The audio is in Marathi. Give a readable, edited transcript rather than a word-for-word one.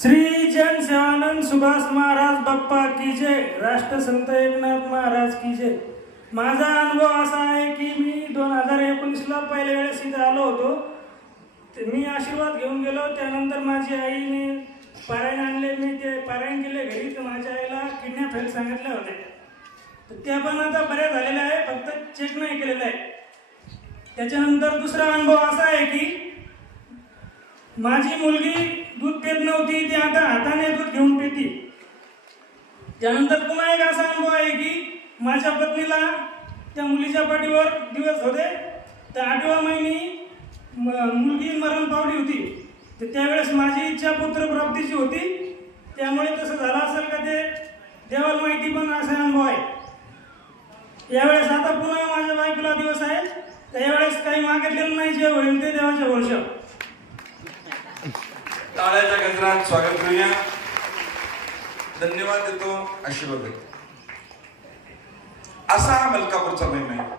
श्री जन सेवानंद सुभाष महाराज बाप्पा की जय, राष्ट्रसंत एकनाथ महाराज की जय। माझा अनुभव असा आहे की मी 2019ला पहिल्या वेळेस इथे आलो होतो। मी आशीर्वाद घेऊन गेलो। त्यानंतर माझी आईने पारायण आणले, मी ते पारायण केले घरी। तर माझ्या आईला किडन्या फेल सांगितल्या होत्या, तर त्या पण आता बऱ्या झालेल्या आहे, फक्त चेक नाही केलेला आहे। त्याच्यानंतर दुसरा अनुभव असा आहे की माझी मुलगी दूध पित नव्हती, ती आता हाताने दूध घेऊन पिती। त्यानंतर पुन्हा एक असा अनुभव आहे की माझ्या पत्नीला त्या मुलीच्या पाठीवर दिवस होते, तर 8व्या महिनी मुलगी मरण पावली होती। तर त्यावेळेस माझी इच्छा पुत्रप्राप्तीची होती, त्यामुळे तसं झालं असेल का ते देवाला माहिती। पण असा अनुभव आहे। यावेळेस आता पुन्हा माझ्या बायकोला दिवस आहे, तर यावेळेस काही मागितलेलं नाही, जे होईल ते देवाच्या भरोशावर। टाळ्याच्या गजरात स्वागत करूया। धन्यवाद देतो, आशीर्वाद देतो। असा हा मलकापूरचा महिमा आहे।